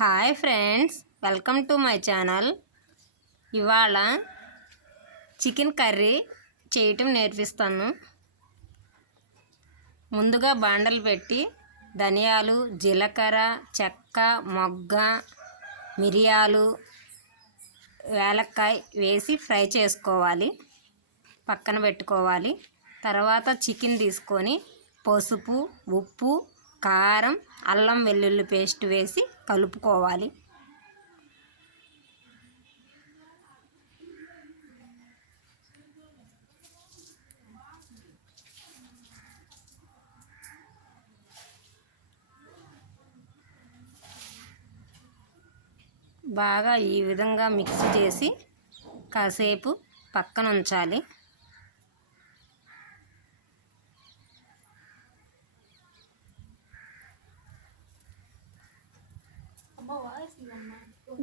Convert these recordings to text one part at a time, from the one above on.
Hi friends, welcome to my channel. ఇవాళ chicken curry చేయటం నేర్పిస్తాను. ముందుగా బాండలు పెట్టి ధనియాలు, జీలకర్ర, చెక్క, మొగ్గ, మిరియాలు, యాలక్కాయ వేసి ఫ్రై చేసుకోవాలి. పక్కన పెట్టుకోవాలి. తర్వాత చికెన్ తీసుకొని పసుపు, ఉప్పు, కారం, అల్లం వెల్లుల్లి పేస్ట్ వేసి కలుపుకోవాలి. బాగా ఈ విధంగా మిక్స్ చేసి కాసేపు పక్కన ఉంచాలి.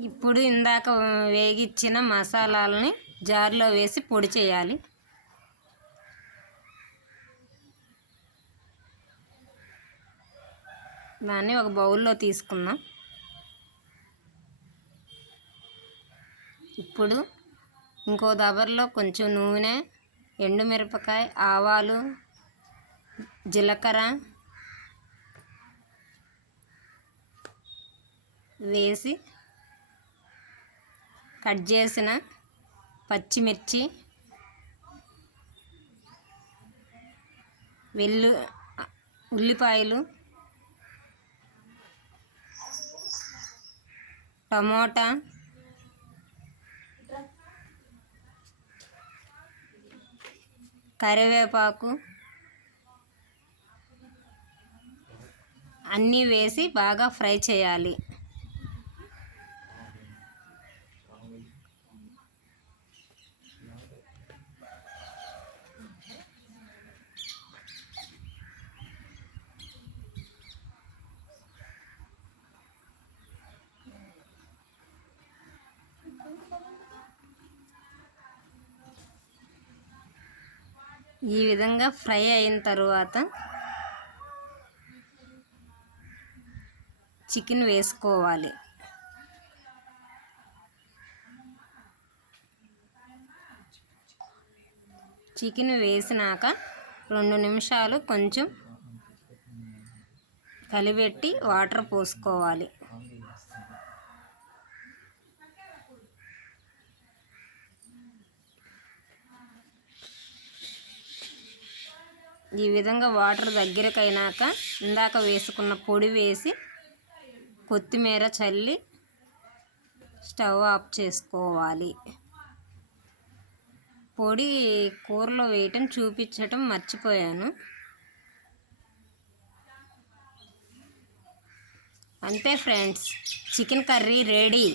ఇప్పుడు ఇందాక వేగిచ్చిన మసాలాలని జార్లో వేసి పొడి చేయాలి. దాన్ని ఒక బౌల్లో తీసుకుందాం. ఇప్పుడు ఇంకో దబర్లో కొంచెం నూనె, ఎండుమిరపకాయ, ఆవాలు, జీలకర్ర వేసి కట్ చేసిన పచ్చిమిర్చి, ఉల్లిపాయలు, టమోటా, కరివేపాకు అన్నీ వేసి బాగా ఫ్రై చేయాలి. ఈ విధంగా ఫ్రై అయిన తర్వాత చికెన్ వేసుకోవాలి. చికెన్ వేసినాక 2 నిమిషాలు కొంచెం కలిపెట్టి వాటర్ పోసుకోవాలి. ఈ విధంగా వాటర్ దగ్గరకు అయినాక ఇందాక వేసుకున్న పొడి వేసి కొత్తిమీర చల్లి స్టవ్ ఆఫ్ చేసుకోవాలి. పొడి కూరలో వేయటం చూపించటం మర్చిపోయాను. అంతే ఫ్రెండ్స్, చికెన్ కర్రీ రెడీ.